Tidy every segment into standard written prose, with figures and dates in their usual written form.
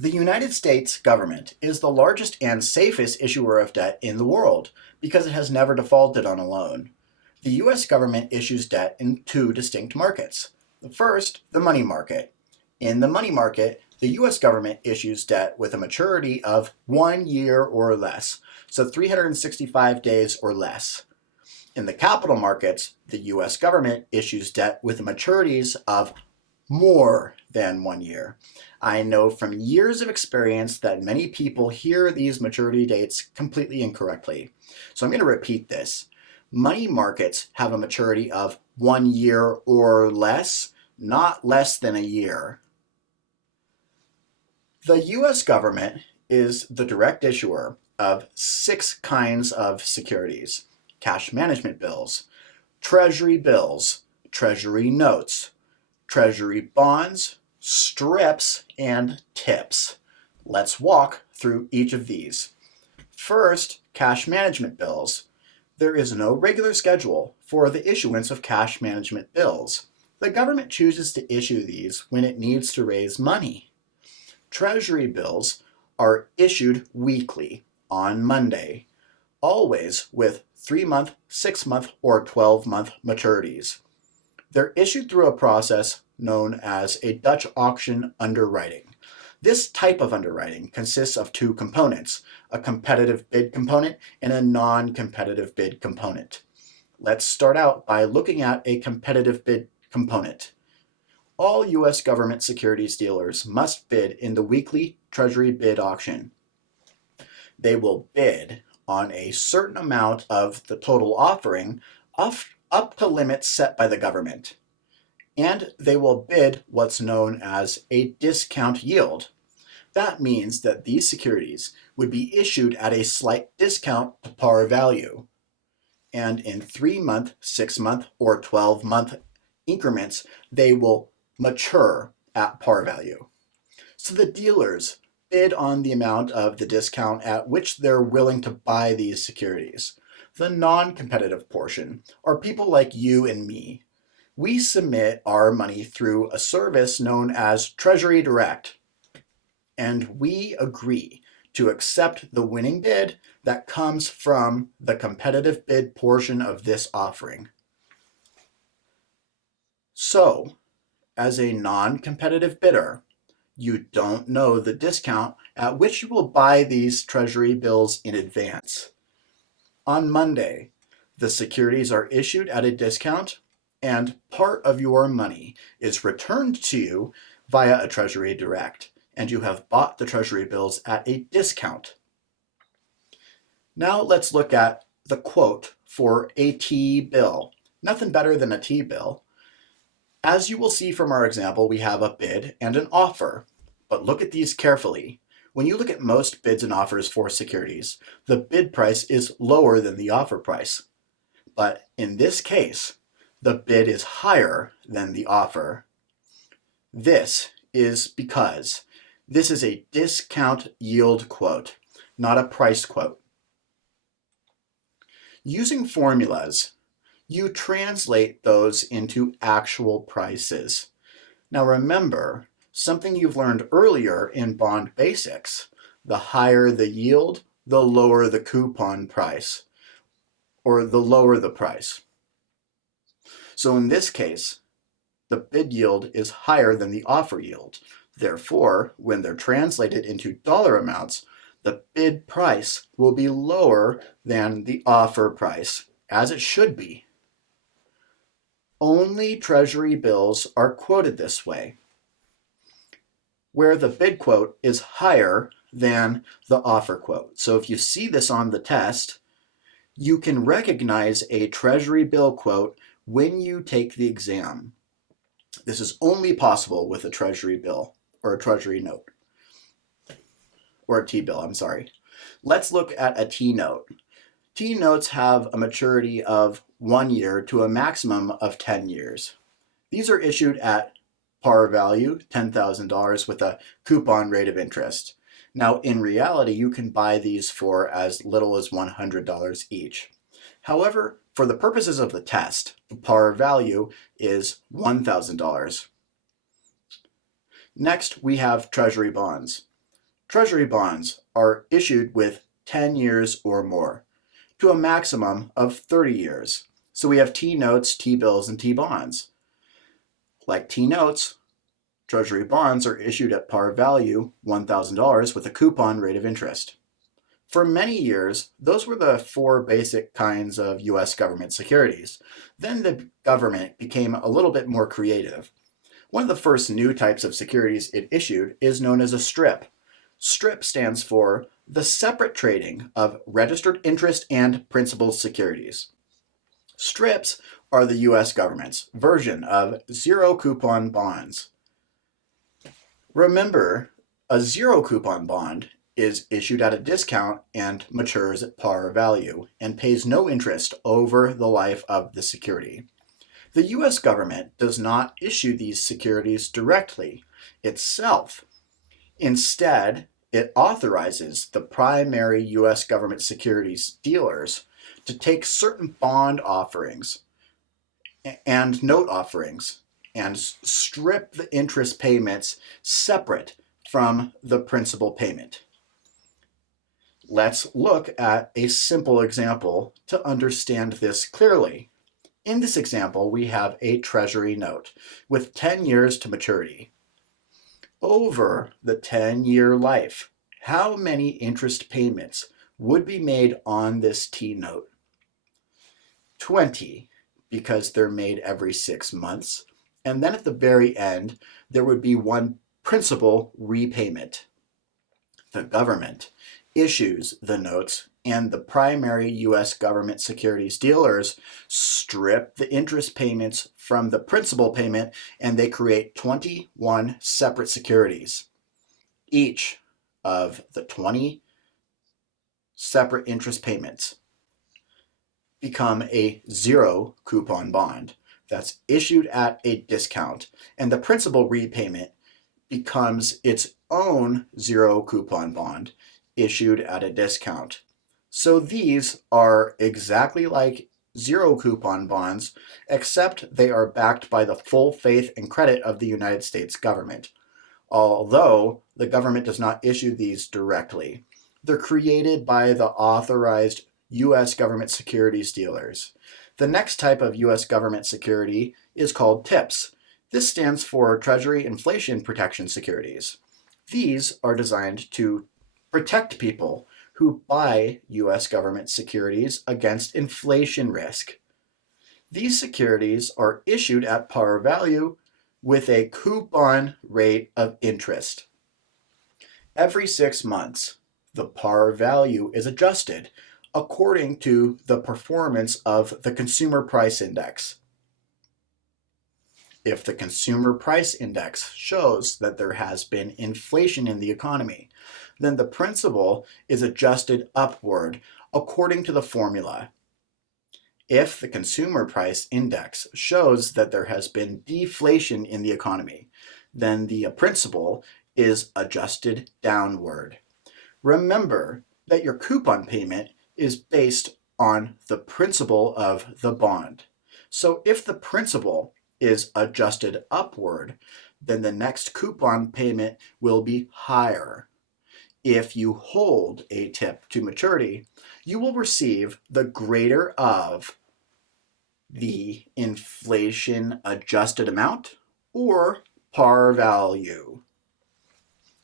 The United States government is the largest and safest issuer of debt in the world because it has never defaulted on a loan. The US government issues debt in two distinct markets. The first, the money market. In the money market, the US government issues debt with a maturity of 1 year or less, so 365 days or less. In the capital markets, the US government issues debt with maturities of more than 1 year. I know from years of experience that many people hear these maturity dates completely incorrectly. So I'm going to repeat this. Money markets have a maturity of 1 year or less, not less than a year. The US government is the direct issuer of 6 kinds of securities: cash management bills, Treasury bills, Treasury notes, Treasury bonds, strips, and tips. Let's walk through each of these. First, cash management bills. There is no regular schedule for the issuance of cash management bills. The government chooses to issue these when it needs to raise money. Treasury bills are issued weekly on Monday, always with 3-month, 6-month, or 12-month maturities. They're issued through a process known as a Dutch auction underwriting. This type of underwriting consists of 2 components, a competitive bid component and a non-competitive bid component. Let's start out by looking at a competitive bid component. All US government securities dealers must bid in the weekly Treasury bid auction. They will bid on a certain amount of the total offering up to limits set by the government. And they will bid what's known as a discount yield. That means that these securities would be issued at a slight discount to par value. And in 3-month, 6-month, or 12-month increments, they will mature at par value. So the dealers bid on the amount of the discount at which they're willing to buy these securities. The non-competitive portion are people like you and me. We submit our money through a service known as Treasury Direct, and we agree to accept the winning bid that comes from the competitive bid portion of this offering. So, as a non-competitive bidder, you don't know the discount at which you will buy these Treasury bills in advance. On Monday, the securities are issued at a discount, and part of your money is returned to you via a Treasury Direct, and you have bought the Treasury bills at a discount. Now let's look at the quote for a T-bill. Nothing better than a T-bill. As you will see from our example, we have a bid and an offer. But look at these carefully. When you look at most bids and offers for securities, the bid price is lower than the offer price. But in this case, the bid is higher than the offer. This is because this is a discount yield quote, not a price quote. Using formulas, you translate those into actual prices. Now remember, something you've learned earlier in bond basics: the higher the yield, the lower the coupon price, or the lower the price. So in this case, the bid yield is higher than the offer yield. Therefore, when they're translated into dollar amounts, the bid price will be lower than the offer price, as it should be. Only Treasury bills are quoted this way, where the bid quote is higher than the offer quote. So if you see this on the test, you can recognize a Treasury bill quote when you take the exam. This is only possible with a Treasury bill, or a Treasury note, or a T-bill, I'm sorry. Let's look at a T-note. T-notes have a maturity of 1 year to a maximum of 10 years. These are issued at par value, $10,000, with a coupon rate of interest. Now, in reality, you can buy these for as little as $100 each. However, for the purposes of the test, the par value is $1,000. Next, we have Treasury bonds. Treasury bonds are issued with 10 years or more, to a maximum of 30 years. So we have T-notes, T-bills, and T-bonds. Like T-notes, Treasury bonds are issued at par value, $1,000, with a coupon rate of interest. For many years, those were the four basic kinds of U.S. government securities. Then the government became a little bit more creative. One of the first new types of securities it issued is known as a strip. STRIP stands for the separate trading of registered interest and principal securities. STRIPs are the U.S. government's version of zero coupon bonds. Remember, a zero coupon bond is issued at a discount and matures at par value and pays no interest over the life of the security. The U.S. government does not issue these securities directly itself. Instead, it authorizes the primary U.S. government securities dealers to take certain bond offerings and note offerings and strip the interest payments separate from the principal payment. Let's look at a simple example to understand this clearly. In this example, we have a Treasury note with 10 years to maturity. Over the 10-year life, how many interest payments would be made on this T-note? 20, because they're made every 6 months. And then at the very end, there would be one principal repayment. The government issues the notes, and the primary U.S. government securities dealers strip the interest payments from the principal payment, and they create 21 separate securities. Each of the 20 separate interest payments become a zero coupon bond that's issued at a discount, and the principal repayment becomes its own zero coupon bond issued at a discount. So these are exactly like zero coupon bonds, except they are backed by the full faith and credit of the United States government. Although the government does not issue these directly, they're created by the authorized U.S. government securities dealers. The next type of U.S. government security is called TIPS. This stands for Treasury Inflation Protection Securities. These are designed to protect people who buy U.S. government securities against inflation risk. These securities are issued at par value with a coupon rate of interest. Every 6 months, the par value is adjusted according to the performance of the Consumer Price Index. If the Consumer Price Index shows that there has been inflation in the economy, then the principal is adjusted upward according to the formula. If the Consumer Price Index shows that there has been deflation in the economy, then the principal is adjusted downward. Remember that your coupon payment is based on the principal of the bond. So if the principal is adjusted upward, then the next coupon payment will be higher. If you hold a tip to maturity, you will receive the greater of the inflation adjusted amount or par value.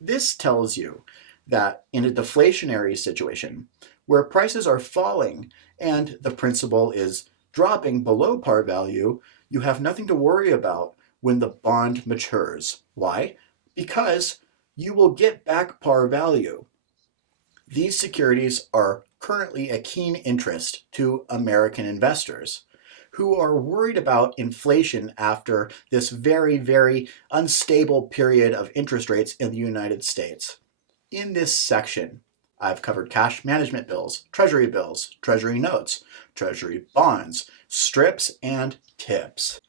This tells you that in a deflationary situation where prices are falling and the principal is dropping below par value, you have nothing to worry about when the bond matures. Why? Because you will get back par value. These securities are currently a keen interest to American investors who are worried about inflation after this very, very unstable period of interest rates in the United States. In this section, I've covered cash management bills, treasury notes, treasury bonds, strips, and TIPS.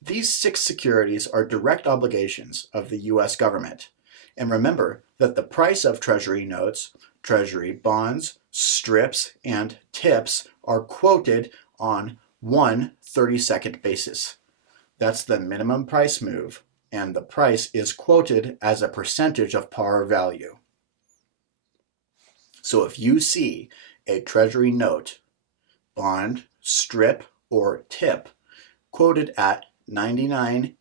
These 6 securities are direct obligations of the U.S. government. And remember that the price of treasury notes, treasury bonds, strips, and TIPS are quoted on 1 30-second basis. That's the minimum price move, and the price is quoted as a percentage of par value. So if you see a Treasury note, bond, strip, or tip quoted at 99,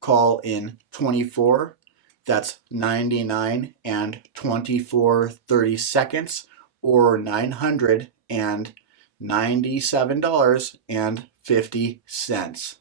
call in 24, that's 99 and 24 30-seconds, or $997.50.